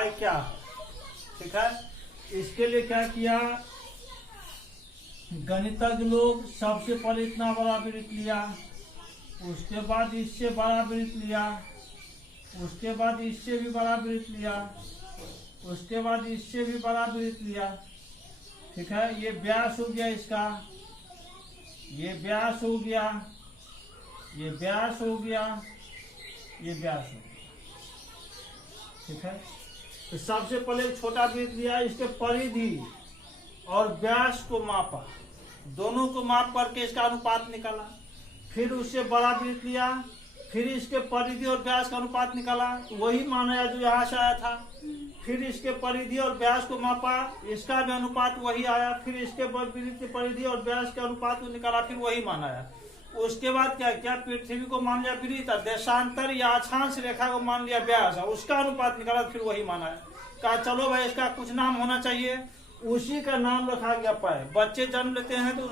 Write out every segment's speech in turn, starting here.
पाई क्या है। ठीक है, इसके लिए क्या किया, गणितज्ञ लोग सबसे पहले इतना बड़ा वृत्त लिया, उसके बाद इससे बड़ा वृत्त लिया, उसके बाद इससे भी बड़ा वृत्त लिया, उसके बाद इससे भी बड़ा वृत्त लिया। ठीक है, ये व्यास हो गया इसका, ये व्यास हो गया, ये व्यास हो गया, ये व्यास हो गया। ठीक है, तो सबसे पहले एक छोटा वृत्त लिया, इसके परिधि और व्यास को मापा, दोनों को माप करके इसका अनुपात निकाला। फिर उससे बड़ा वृत्त लिया, फिर इसके परिधि और व्यास का अनुपात निकाला, वही मान आया जो यहाँ से आया था। फिर इसके परिधि और व्यास को मापा, इसका भी अनुपात वही आया। फिर इसके परिधि और व्यास के अनुपात को निकाला, फिर वही मान आया। उसके बाद क्या किया, पृथ्वी को मान लिया वृत्त, देशांतर या अक्षांश रेखा को मान लिया व्यास, उसका अनुपात निकाला, फिर वही मान आया। कहा चलो भाई इसका कुछ नाम होना चाहिए, उसी का नाम रखा गया पाए। बच्चे जन्म लेते हैं तो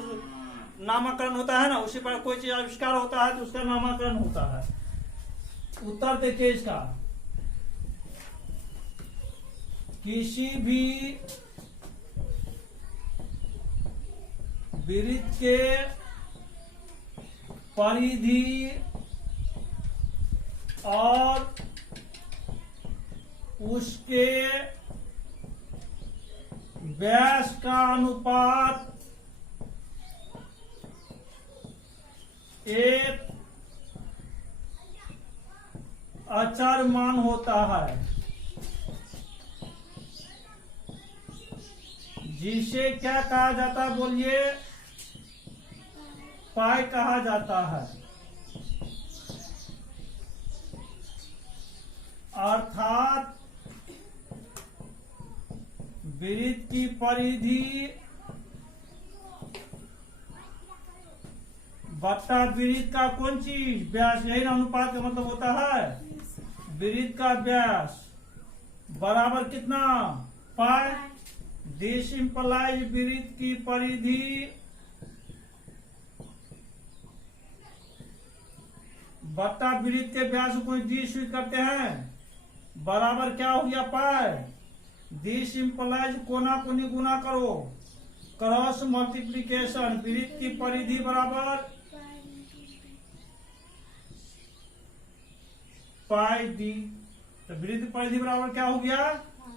नामकरण होता है ना, उसी पर कोई चीज आविष्कार होता है तो उसका नामकरण होता है। उत्तर देखिए इसका, किसी भी वृत्त के परिधि और उसके व्यास का अनुपात एक अचर मान होता है, जिसे क्या कहा जाता है, बोलिए, पाई कहा जाता है। अर्थात वृत्त की परिधि बट्टा वृत्त का कौन चीज, व्यास, यही अनुपात का मतलब होता है। वृत्त का व्यास बराबर कितना, पाई। दिस इंप्लाइज वृत्त की परिधि बट्टा वृत्त के व्यास को डी स्वीट करते हैं, बराबर क्या हो गया, पाई। दिस इंप्लाइज कोना को गुना करो, क्रॉस मल्टीप्लीकेशन, वृत्त की परिधि बराबर पाई डी। तो वृत्त परिधि बराबर क्या हो गया,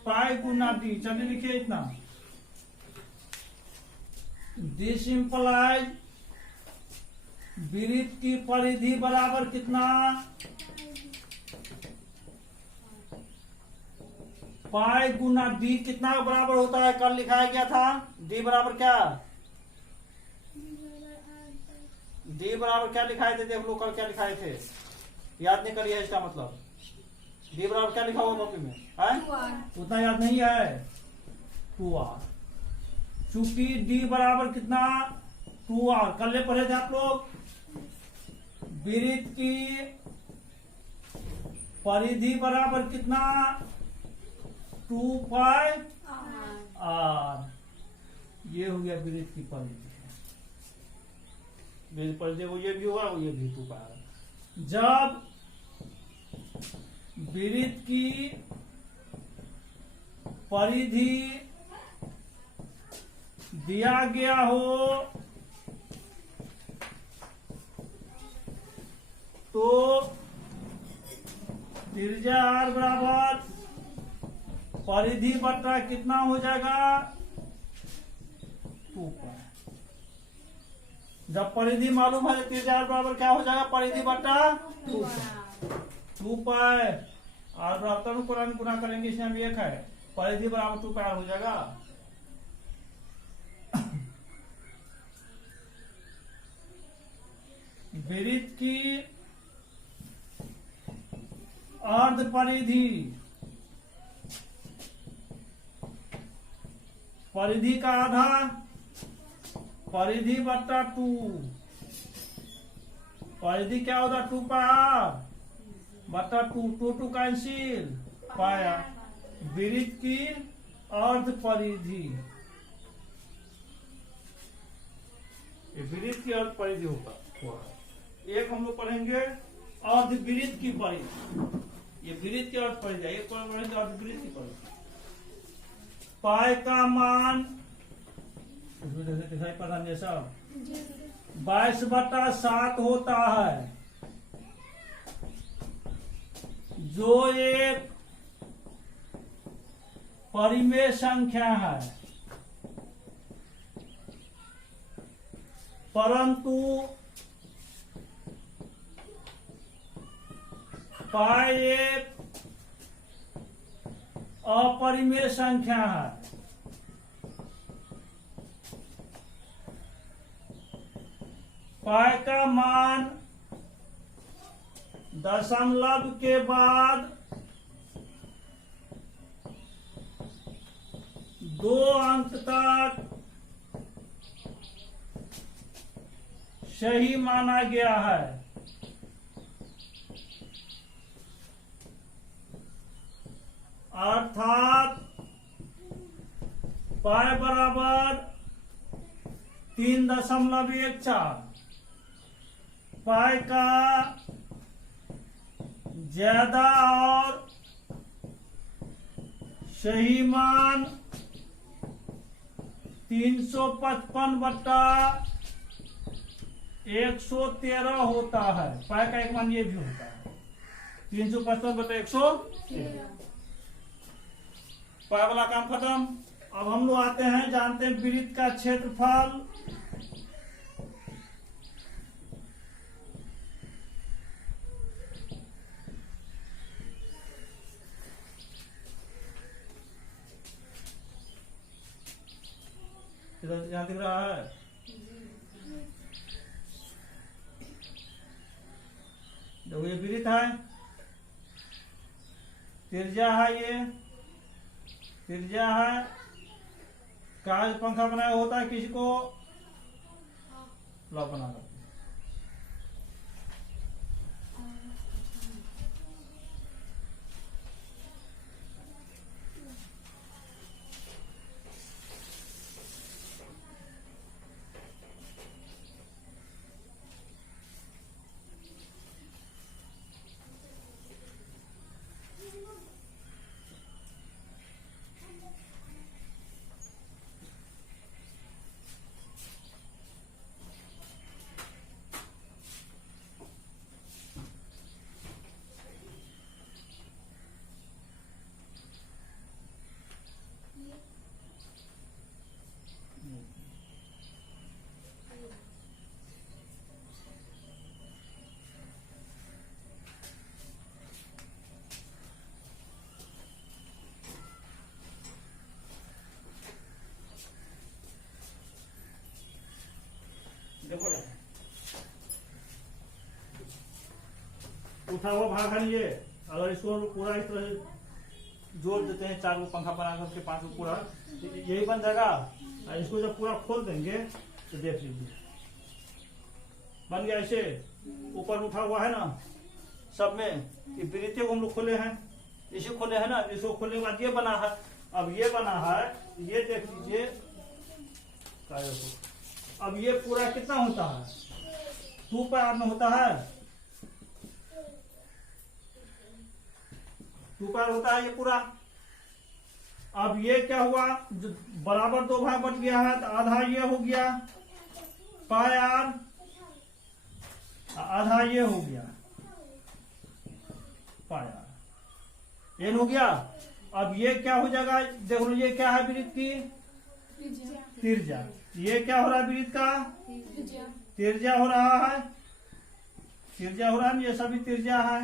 पाई गुना डी। चलिए लिखिए इतना, दिस इंप्लाइज वृत्त की परिधि बराबर कितना, पाई गुना डी। कितना बराबर होता है, कल लिखाया गया था, डी बराबर क्या, डी बराबर क्या लिखाए थे, देख लो कल क्या लिखाए थे, याद नहीं करिए। इसका मतलब डी बराबर क्या लिखा हुआ कॉपी में है, उतना याद नहीं है, 2r। चूंकि डी बराबर कितना, 2r, कल ले पढ़े थे आप लोग। वृत्त की परिधि बराबर कितना, 2 पाई r। ये हो गया वृत्त की परिधि। वृत्त परिधि वो ये भी होगा, वो ये भी 2 पाई r। जब वृत्त की परिधि दिया गया हो तो त्रिज्या r बराबर परिधि बट्टा कितना हो जाएगा, 2 पाई। जब परिधि मालूम है, त्रिज्या r बराबर क्या हो जाएगा, परिधि बट्टा 2 पाई। और बराबर कुरान गुना करेंगे, इसमें भी एक है, परिधि बराबर 2 पाई हो जाएगा। वृत्त की अर्ध परिधि, परिधि का आधा, परिधि बट्टा 2, परिधि क्या होता, 2 पाई बट्टा 2, 2 कैंसिल, पाया। वृत्त की अर्ध परिधि, वृत्त की अर्ध परिधि होगा। एक हम लोग पढ़ेंगे अर्ध वृत्त की परिधि। ये वृत्त की ओर पड़ जाए, एक और बढ़ेंगे और वृत्त की पड़ेगी। पाई का मान दिखाई पता नहीं सब 22/7 होता है, जो एक परिमेय संख्या है, परंतु पाई एक अपरिमेय संख्या है। पाई का मान दशमलव के बाद 2 अंक तक सही माना गया है। अर्थात पाई बराबर 3.14। पाई का ज्यादा और सही मान 355/113 होता है। पाई का एक मान ये भी होता है 355/113। पाई वाला काम खत्म। अब हम लोग आते हैं, जानते हैं वृत्त का क्षेत्रफल। यहाँ दिख रहा है, देखो ये वृत्त है, त्रिज्या है, ये त्रिज्या है। कागज पंखा बनाया होता है, किसी को लो बना लो। देखो उठा हुआ भाग है ये, अगर इसको पूरा इस तरह से जोड़ देते हैं, 4 पंखा बना करके 5 पूरा यही बन जाएगा। इसको जब पूरा खोल देंगे तो देख लीजिए बन गया। ऐसे ऊपर उठा हुआ है ना सब में, ये वृत्त को हम लोग खोले हैं, इसे खोले हैं ना, इसको खोलने के बाद ये बना है। अब ये बना है, ये देख लीजिए। अब ये पूरा कितना होता है, 2 पाई में होता है, 2 पाई होता है ये पूरा। अब ये क्या हुआ, बराबर 2 भाग बट गया है, तो आधा ये हो गया पाई आर, आधा ये हो गया पाई आर, एन हो गया। अब ये क्या हो जाएगा, देखो ये क्या है वृत्त की त्रिज्या। ये क्या हो रहा है वृत्त का त्रिज्या हो रहा है, त्रिज्या हो रहा है, ये सभी त्रिज्या है,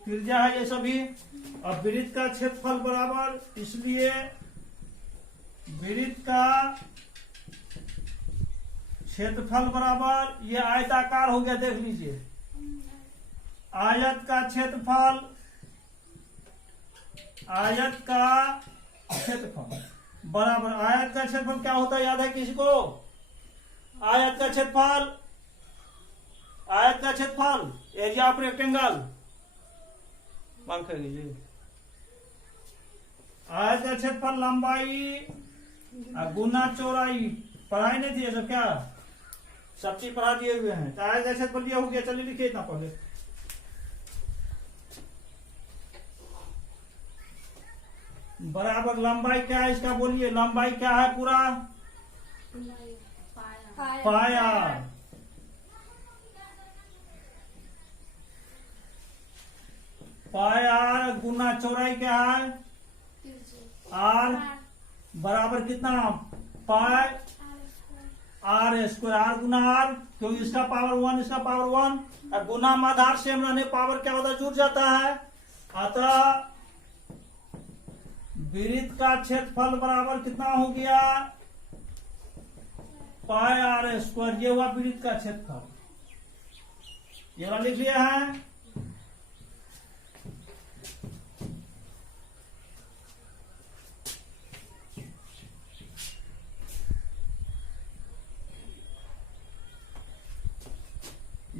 त्रिज्या है ये सभी। अब वृत्त का क्षेत्रफल बराबर, इसलिए वृत्त का क्षेत्रफल बराबर ये आयताकार हो गया, देख लीजिए। आयत का क्षेत्रफल, आयत का क्षेत्रफल बराबर, आयत का क्षेत्रफल क्या होता है याद है किसी को? आयत का क्षेत्रफल, आयत का क्षेत्रफल एरिया ऑफ रेक्टेंगल मान कर लीजिए। आयत का क्षेत्रफल लंबाई गुना चौड़ाई, पढ़ाई नहीं थी ये सब क्या? सब चीज पढ़ा दिए हुए हैं। चाहे जैसे बोलिए हो गया, चलिए लिखिए इतना पहले। बराबर लंबाई क्या है इसका बोलिए, लंबाई क्या है पूरा? पाया। पाया गुना चौड़ाई क्या है? आर बराबर कितना? Pi R square. आर गुना आर, क्योंकि इसका पावर 1 इसका पावर 1, और गुना आधार सेम रहने पावर क्या होता है? जुड़ जाता है। अतः वृत्त का क्षेत्रफल बराबर कितना हो गया? पाई आर स्क्वायर। ये हुआ वृत्त का क्षेत्रफल। ये वाला लिख लिया है।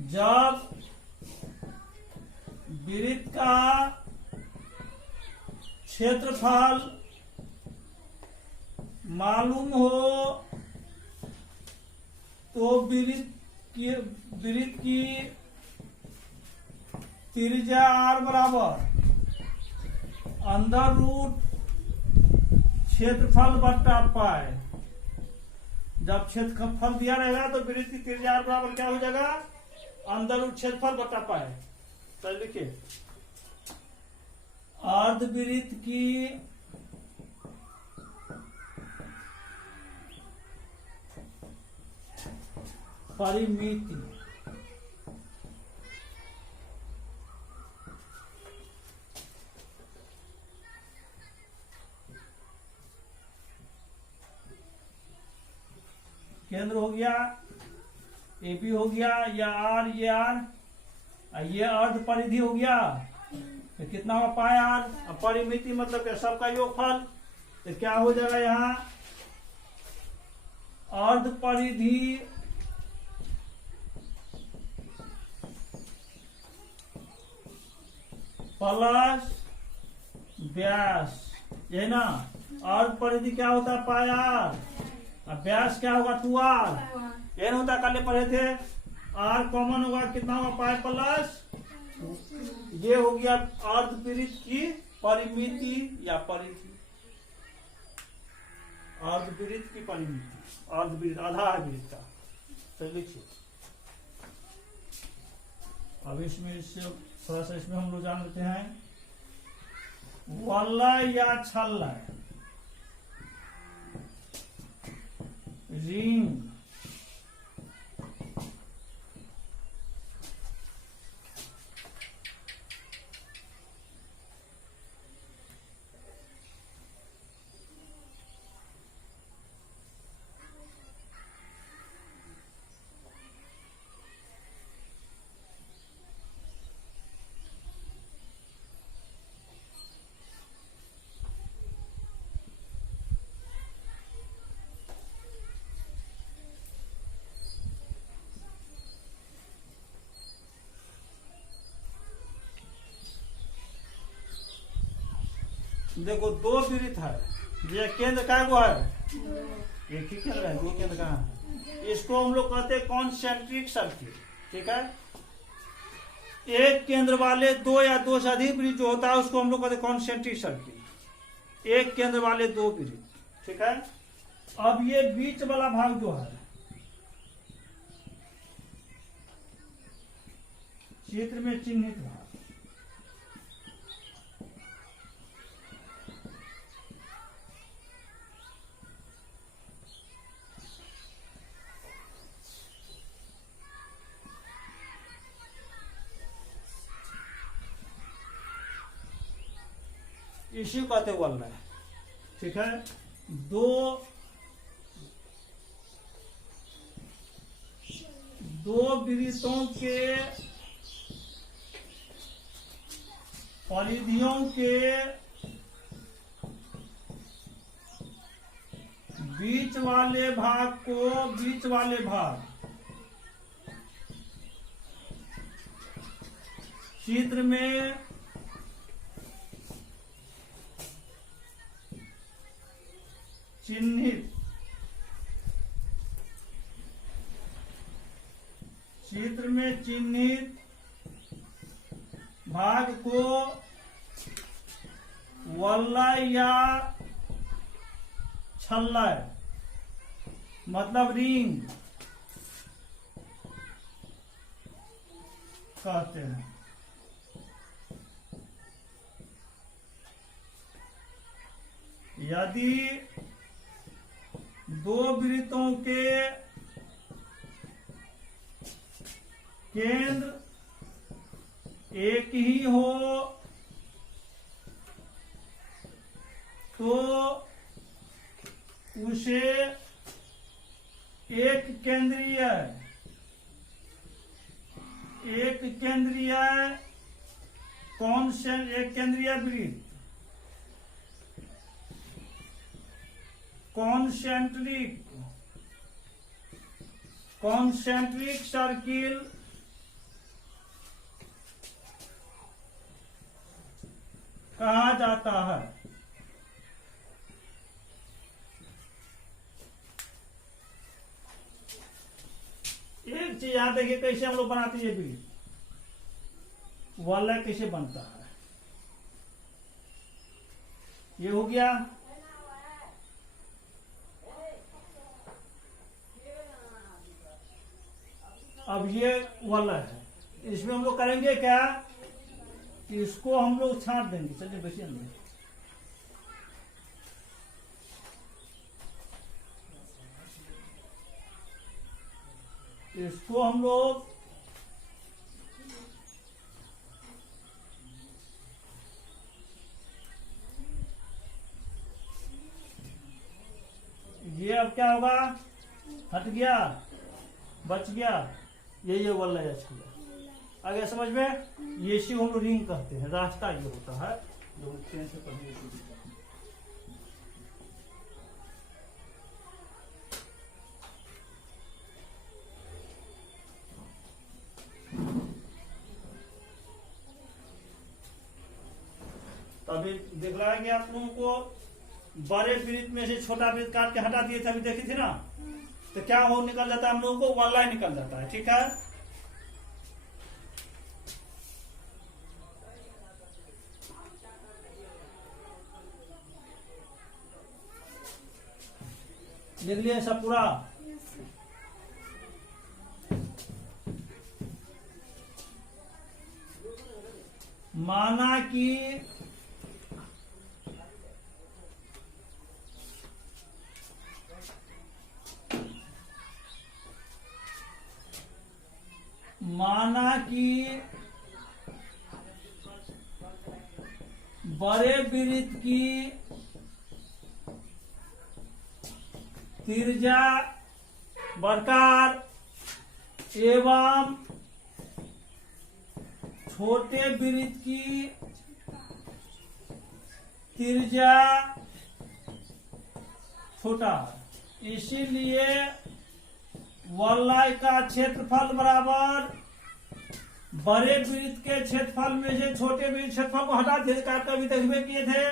जब वृत्त का क्षेत्रफल मालूम हो तो वृत्त की त्रिज्या आर बराबर अंडर रूट क्षेत्रफल बट्टा पाए। जब क्षेत्रफल दिया रहेगा तो वृत्त की त्रिज्या आर बराबर क्या हो जाएगा? अंदर रूट क्षेत्रफल बटा पाए। तो लिखिए अर्धवृत्त की परिमिति केंद्र हो गया, एपी हो गया, या आर, ये आर, ये अर्ध परिधि हो गया। तो कितना हुआ? पाई आर। परिमिति मतलब क्या? सबका योगफल। तो क्या हो जाएगा यहाँ? अर्ध परिधि प्लस व्यास, यही ना? अर्ध परिधि क्या होता है? Pi are. अब व्यास क्या होगा? 2r। ये होता कल पढ़े थे। आर कॉमन होगा, कितना होगा? पाई प्लस, ये हो गया अर्धवृत्त की परिमिति या परिधि। अर्धवृत्त की परिमिति, अर्धवृत्त आधार वृत्त का। तो लिखिए अब इसमें थोड़ा सा इसमें हम लोग जान लेते हैं। वलय या छल्लय, रिंग, देखो दो वृत्त है। ये केंद्र का वो है, एक ही केंद्र है, दो केंद्र कहाँ है? इसको हम लोग कहते हैं कॉन्सेंट्रिक सर्किल। ठीक है, एक केंद्र वाले दो या दो से अधिक वृत्त जो होता है उसको हम लोग कहते हैं कॉन्सेंट्रिक सर्किल। एक केंद्र वाले दो वृत्त। ठीक है, अब ये बीच वाला भाग जो है चित्र में चिन्हित भाग, इसी को कहते वलय। ठीक है, दो वृत्तों के परिधियों के बीच वाले भाग को बीच वाले भाग चित्र में चिन्हित चिन्हित भाग को वलय या छल्लय मतलब रिंग कहते हैं। यदि दो वृत्तों के केंद्र एक ही हो तो उसे एक केंद्रीय वृत्त कॉन्सेंट्रिक सर्किल कहा जाता है। एक चीज यहां देखिए कैसे हम लोग बनाते हैं वृत्त, वलय कैसे बनता है। ये हो गया। अब ये वलय है, इसमें हम लोग करेंगे क्या, इसको हम लोग छांट देंगे। चलिए बैठिए अंदर। इसको हम लोग ये अब क्या होगा, हट गया, बच गया, ये वलय गया। आगे समझ में, ये सी हम लोग रिंग कहते हैं। रास्ता ये होता है जो ट्रेन से पढ़ने की। अभी देख रहा है कि आप लोगों को बड़े वृत्त में से छोटा वृत्त काट के हटा दिए थे, अभी देखी थी ना, तो क्या हो निकल जाता है, हम लोगों को वलय निकल जाता है। ठीक है, लिख लिया सब पूरा। माना कि बड़े वृत्त की त्रिज्या वर्गाकार एवं छोटे वृत्त की त्रिज्या छोटा, इसीलिए वलय का क्षेत्रफल बराबर बड़े वृत्त के क्षेत्रफल में से छोटे वृत्त क्षेत्रफल को हटा दे। कभी देखबे किए थे,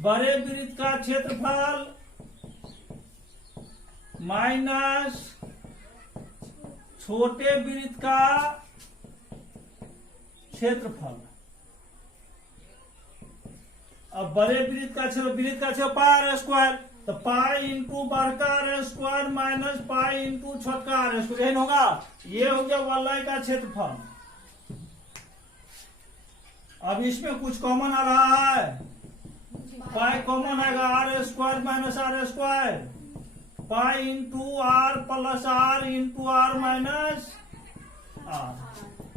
बड़े वृत्त का क्षेत्रफल माइनस छोटे वृत्त का क्षेत्रफल। अब बड़े वृत्त का क्षेत्रफल पाई आर स्क्वायर, तो पाई इंटू बड़का स्क्वायर माइनस पाई इंटू छोटका स्क्वायर होगा। ये हो गया वलय का क्षेत्रफल। अब इसमें कुछ कॉमन आ रहा है, पाई कॉमन आएगा, R square minus R square, pi into R plus R into R minus R.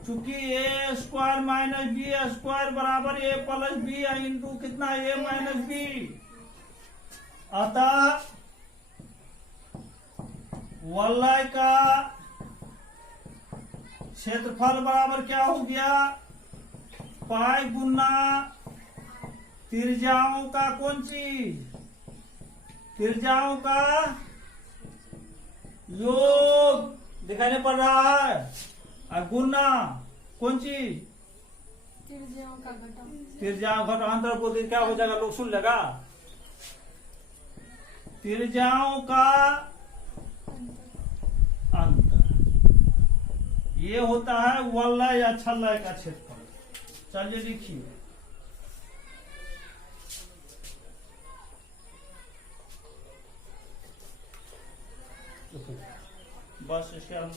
चूंकि A square minus B square बराबर ए प्लस बी इंटू कितना, ए माइनस बी। अतः वलय का क्षेत्रफल बराबर क्या हो गया, पाई गुना त्रिज्याओं का कौन चीज, त्रिज्याओं का योग दिखाने पड़ रहा है, और गुना कौन चीज, त्रिज्याओं का घटाओ बोल क्या हो जाएगा, लोग सुन लेगा। त्रिज्याओं का अंतर, ये होता है वलय या छलय का क्षेत्रफल। चलिए लिखिए, बस इसके हम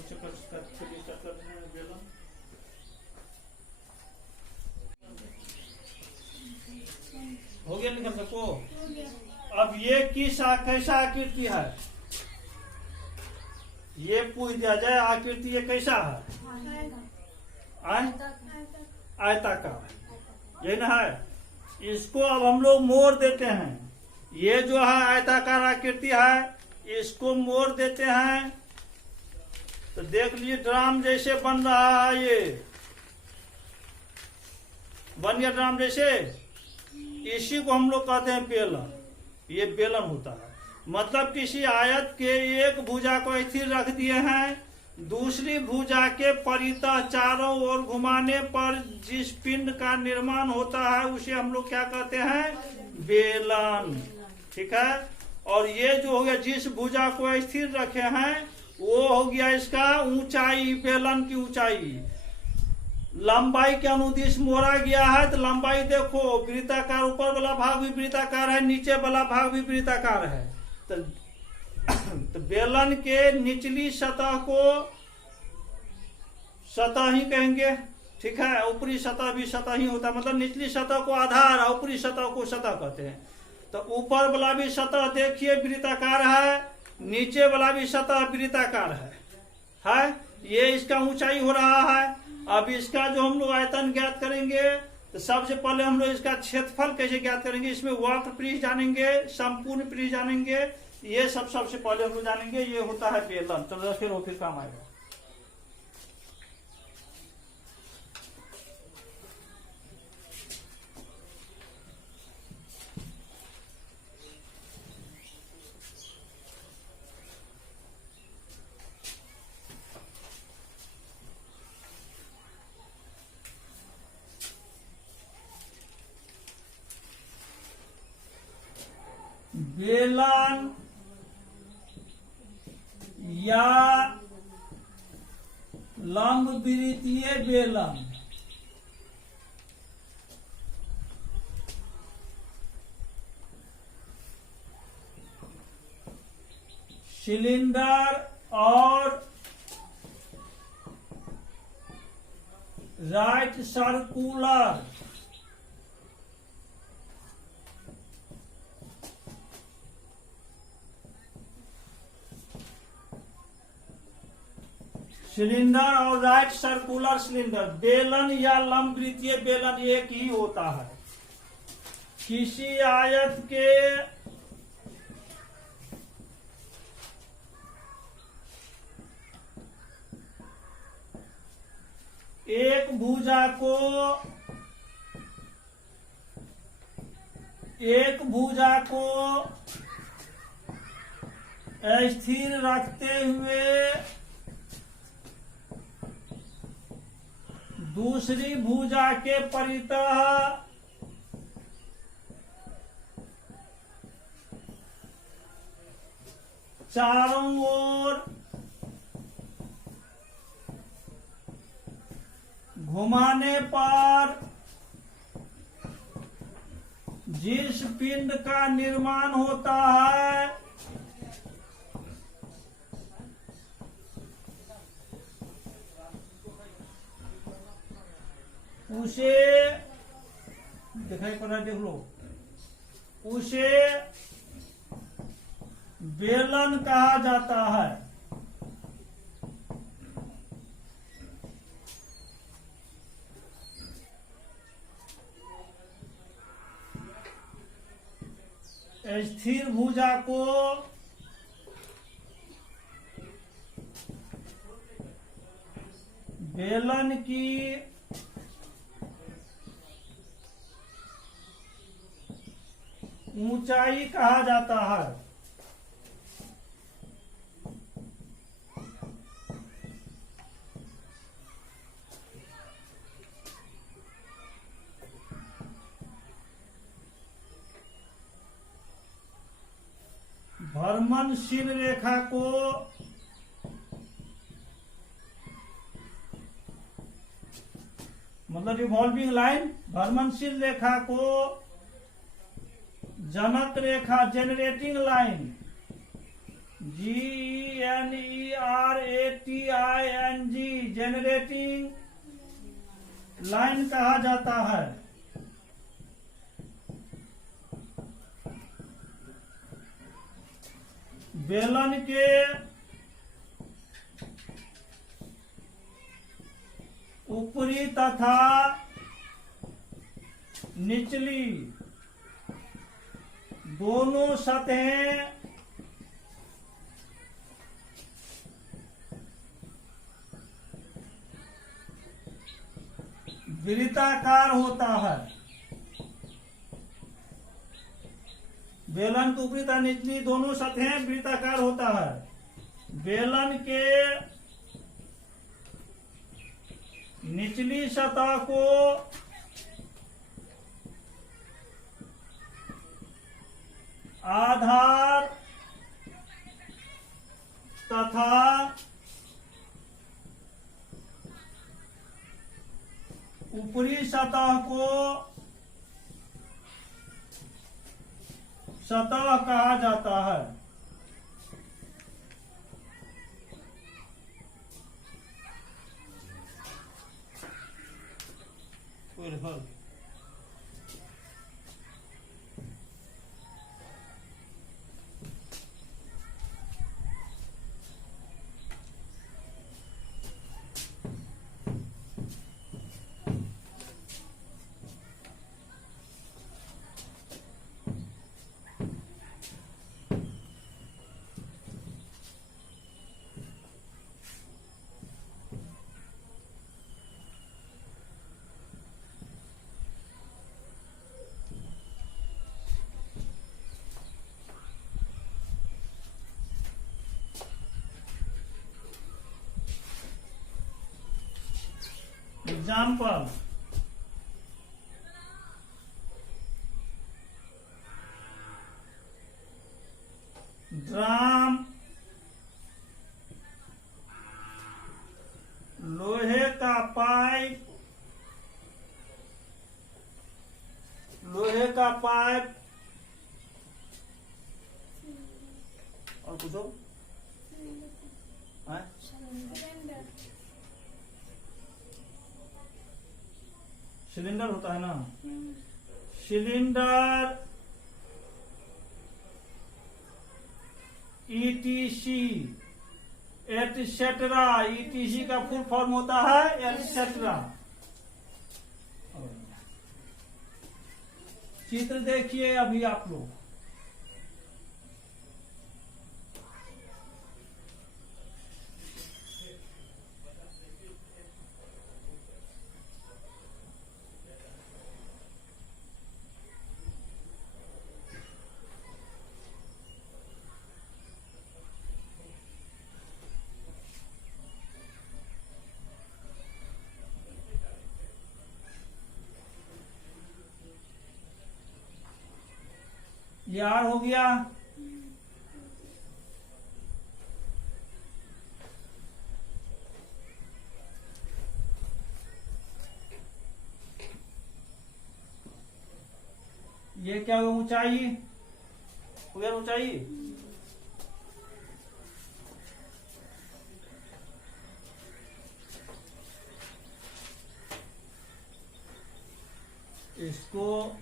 बेलन हो गया, निकल सको। अब ये कैसा आकृति है, ये पूछ दिया जाए आकृति ये कैसा है, आयताकार, यही ना है। इसको अब हम लोग मोड़ देते हैं, ये जो है आयताकार आकृति है, इसको मोड़ देते हैं तो देख लीजिए ड्राम जैसे बन रहा है, ये बन गया ड्राम जैसे। इसी को हम लोग कहते हैं बेलन, ये बेलन होता है। मतलब किसी आयत के एक भुजा को स्थिर रख दिए हैं, दूसरी भुजा के परितः चारों ओर घुमाने पर जिस पिंड का निर्माण होता है उसे हम लोग क्या कहते हैं, बेलन। ठीक है। और ये जो हो गया जिस भुजा को स्थिर रखे हैं वो हो गया इसका ऊंचाई, बेलन की ऊंचाई। लंबाई के अनुदिश मोड़ा गया है तो लंबाई देखो वृत्ताकार, ऊपर वाला भाग भी वृत्ताकार है, नीचे वाला भाग भी वृत्ताकार है। तो बेलन के निचली सतह को सतह ही कहेंगे। ठीक है। ऊपरी सतह भी सतह ही होता है, मतलब निचली सतह को आधार और ऊपरी सतह को सतह कहते हैं। तो ऊपर वाला भी सतह देखिए वृत्ताकार है, नीचे वाला भी सतह वृत्ताकार है। ये इसका ऊंचाई हो रहा है। अब इसका जो हम लोग आयतन ज्ञात करेंगे तो सबसे पहले हम लोग इसका क्षेत्रफल कैसे ज्ञात करेंगे, इसमें वक्र पृष्ठ जानेंगे, संपूर्ण पृष्ठ जानेंगे, ये सब सबसे पहले हम लोग जानेंगे। ये होता है बेलन। तो फिर वो फिर काम आएगा। बेलन या लंबवृत्तीय बेलन सिलेंडर और राइट सर्कुलर सिलेंडर और राइट सर्कुलर सिलेंडर, बेलन या लंबवृत्तीय बेलन एक ही होता है। किसी आयत के एक भुजा को स्थिर रखते हुए दूसरी भुजा के परितः चारों ओर घुमाने पर जिस पिंड का निर्माण होता है उसे दिखाई पड़ रहा, देख लो, उसे बेलन कहा जाता है। स्थिर भुजा को बेलन की ऊंचाई कहा जाता है। भ्रमणशील रेखा को मतलब रिवॉल्विंग लाइन, भ्रमणशील रेखा को जनक रेखा, generating line, GENERATING, generating line कहा जाता है। बेलन के ऊपरी तथा निचली दोनों सतहें वृत्ताकार होता है। बेलन की ऊपरी तथा निचली दोनों सतहें वृत्ताकार होता है। बेलन के निचली सतह को आधार तथा ऊपरी सतह को सतह कहा जाता है। एग्जाम्पल, ड्राम, लोहे का पाइप, लोहे का पाइप, और कुछ हो? सिलेंडर होता है ना, सिलेंडर, ETC, एटसेट्रा। ETC का फुल फॉर्म होता है एटसेट्रा। चित्र देखिए अभी आप लोग। यार हो गया। ये क्या हुआ? ऊंचाई हो गया, ऊंचाई। इसको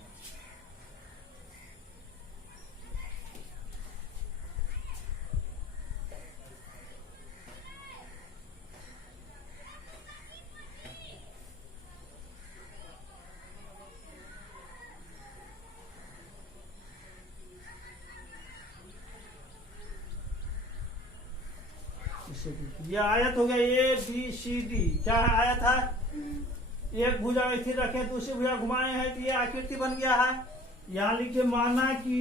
ये आयत हो गया ABCD। क्या है आयत है? एक भुजा स्थिर रखे, दूसरी भुजा घुमाए हैं तो ये आकृति बन गया है। यहाँ लिखे माना कि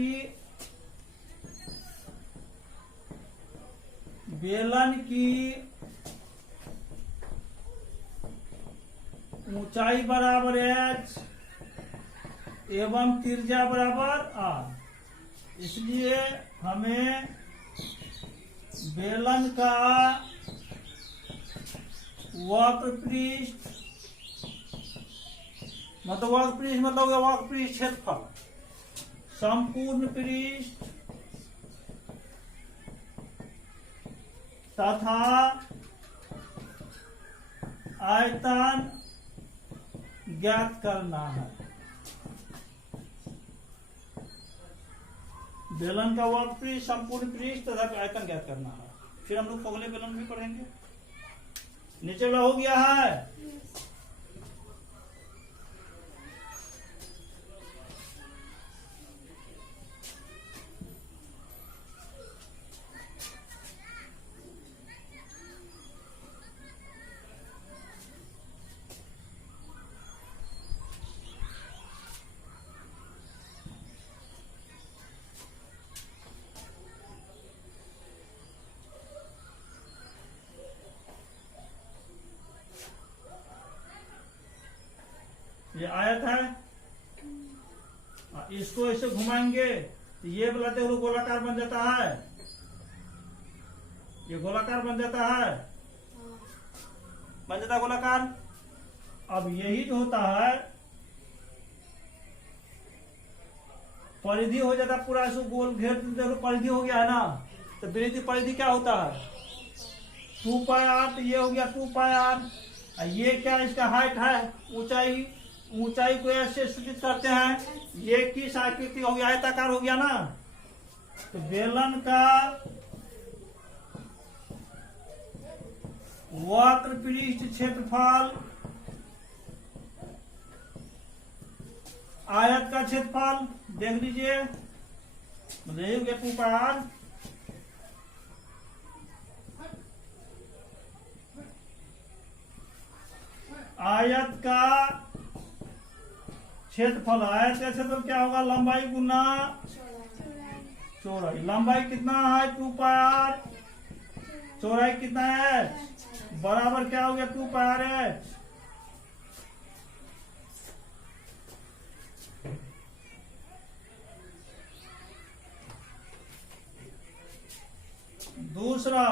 बेलन की ऊंचाई बराबर h एवं त्रिज्या बराबर r। इसलिए हमें बेलन का वक्र पृष्ठ मतलब वर्ग पृष्ठ मतलब हो गया वर्ग पृष्ठ क्षेत्रफल, संपूर्ण पृष्ठ तथा आयतन ज्ञात करना है। बेलन का वर्ग पृष्ठ, संपूर्ण पृष्ठ तथा आयतन ज्ञात करना है। फिर हम लोग अगले बेलन भी पढ़ेंगे। नीचे वाला हो गया है। ये आयत है, इसको ऐसे घुमाएंगे तो ये वाला देखो गोलाकार बन जाता है, ये गोलाकार बन जाता है, बन जाता है गोलाकार। अब यही जो होता है परिधि हो जाता पूरा, इसको गोल घेर देखो परिधि हो गया है ना। तो वृत्त परिधि क्या होता है 2πr, तो ये हो गया 2πr। ये क्या इसका हाइट है, ऊंचाई, ऊंचाई को ऐसे सूचित करते हैं। ये किस आकृति हो गया, आयताकार हो गया ना। तो बेलन का वक्र पृष्ठ क्षेत्रफल आयत का क्षेत्रफल देख लीजिए, मतलब ये हो गया 2πr। आयत का क्षेत्रफल, आयत का क्षेत्रफल क्या होगा, लंबाई गुना चौड़ाई। लंबाई कितना है 2πr, चौड़ाई कितना है बराबर क्या हो गया 2πr। दूसरा,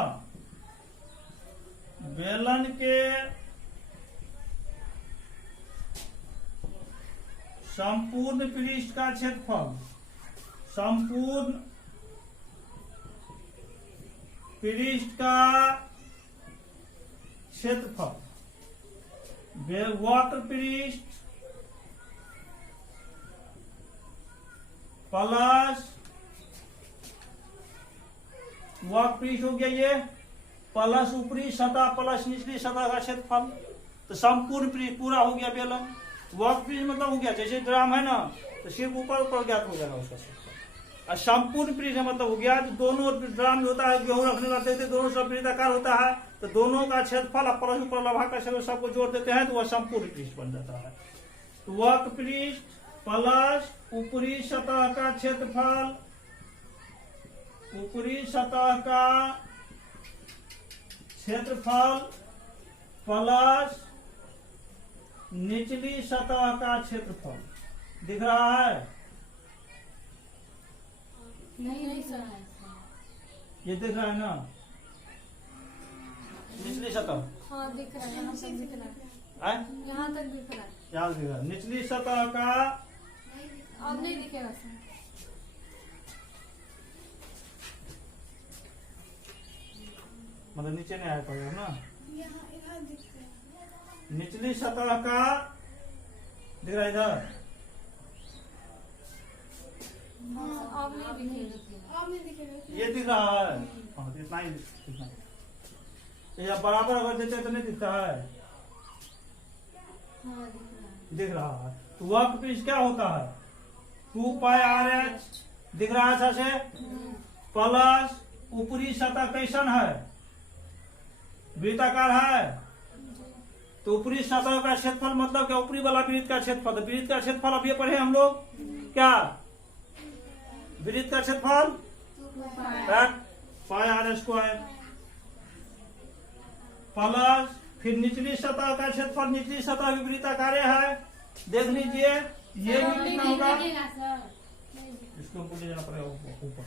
बेलन के संपूर्ण पृष्ठ का क्षेत्रफल, संपूर्ण पृष्ठ का क्षेत्रफल, वक्र पृष्ठ प्लस वक्र पृष्ठ हो गया ये, प्लस ऊपरी सतह प्लस निचली सतह का क्षेत्रफल। तो संपूर्ण पृष्ठ पूरा हो गया बेलन। वक्र पृष्ठ मतलब हो गया जैसे ड्राम है ना, तो सिर्फ ऊपर ऊपर ज्ञात हो जाएगा उसका क्षेत्रफल। और संपूर्ण पृष्ठ मतलब हो गया तो दोनों ड्राम होता है, गेहूं रखने वाले थे, दोनों सब वृत्ताकार होता है, तो दोनों का क्षेत्रफल और परस्पर ऊपर लम्हा का क्षेत्रफल सबको जोड़ देते हैं तो वह संपूर्ण पृष्ठ बन जाता है। तो वक्र पृष्ठ प्लस ऊपरी सतह का क्षेत्रफल, ऊपरी सतह का क्षेत्रफल प्लस निचली सतह का क्षेत्रफल। दिख रहा है? नहीं सर, ये दिख रहा है ना निचली सतह? हाँ दिख रहा है, यहाँ तक दिख रहा है, यहाँ तक दिख रहा है, यहाँ दिख रहा है। निचली सतह का अब नहीं दिखेगा सर। मतलब नीचे नहीं आया पड़ेगा ना। यहाँ दिख रहा है, निचली सतह का दिख रहा है इधर, हाँ अब नहीं दिखेगा, अब नहीं दिखेगा। ये दिख रहा है। हाँ इतना ही दिखना है। ये बराबर अगर देते हैं तो नहीं दिखता है, हाँ दिख रहा है। दिख रहा है। तो वक्र पृष्ठ क्या होता है 2πr(h) दिख रहा है अच्छा से, प्लस ऊपरी सतह कैसन है, वृत्ताकार है। तो ऊपरी सतह का क्षेत्रफल मतलब क्या, ऊपरी वाला वृत्त का क्षेत्रफल। तो वृत्त का क्षेत्रफल अब ये पढ़े हम लोग क्या, वृत्त का क्षेत्रफल πr² प्लस फिर निचली सतह का क्षेत्रफल, निचली सतह भी वृत्ताकार है, देख लीजिए ये भी कितना होगा, इसको ऊपर ले जाना पड़ेगा ऊपर,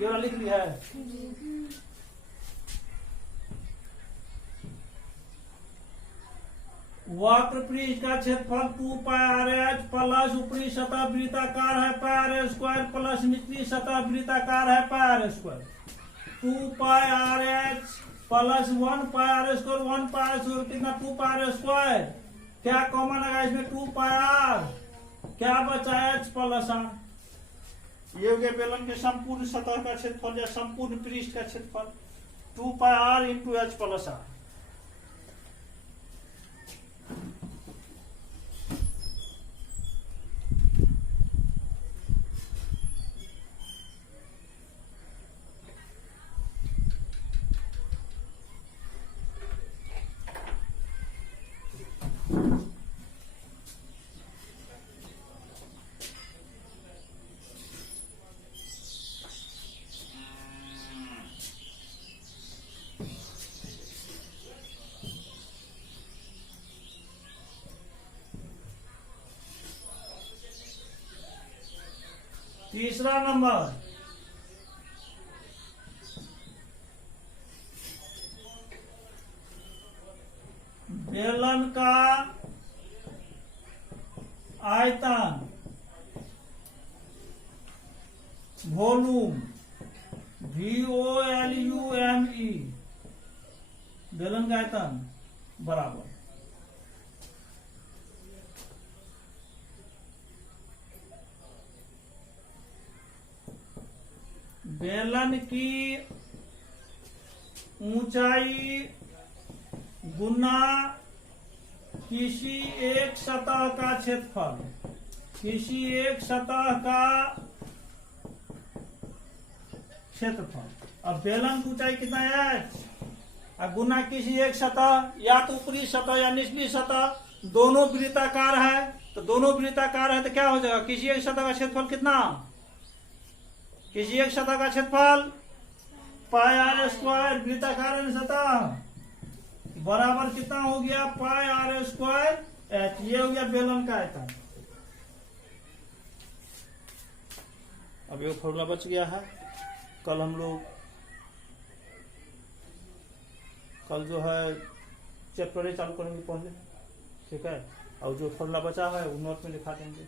ये वाला लिख लिया है। वक्र पृष्ठ का क्षेत्रफल 2 पाई आर एच प्लस ऊपरी सतह वृत्ताकार है पाई आर स्क्वायर प्लस निचली सतह वृत्ताकार है pi R square. 2 pi R H plus 1 pi R square 1 pi R square कितना 2 पाई आर स्क्वायर। क्या कॉमन आएगा इसमें 2 पाई आर, क्या बचा एच प्लस आर। ये हो गया बेलन के संपूर्ण सतह का क्षेत्रफल या संपूर्ण पृष्ठ का क्षेत्रफल 2 pi R into H plus R. तीसरा नंबर, बेलन का आयतन वॉल्यूम VOLUME, बेलन का आयतन बराबर बेलन की ऊंचाई गुना किसी एक सतह का क्षेत्रफल, किसी एक सतह का क्षेत्रफल। अब बेलन की ऊंचाई कितना है h, और गुना किसी एक सतह, या तो ऊपरी सतह या निचली सतह, दोनों वृत्ताकार है तो दोनों वृत्ताकार है तो क्या हो जाएगा, किसी एक सतह का क्षेत्रफल कितना, किसी एक सतह का क्षेत्रफल पाई आर स्क्वायर वृत्ताकार सतह बराबर कितना हो गया पाई आर स्क्वायर एच। ये हो गया बेलन का आयतन। अब ये फॉर्मूला बच गया है। कल हम लोग जो है चैप्टर चालू करेंगे पहले, ठीक है, और जो फॉर्मूला बचा है वो नोट में लिखा देंगे।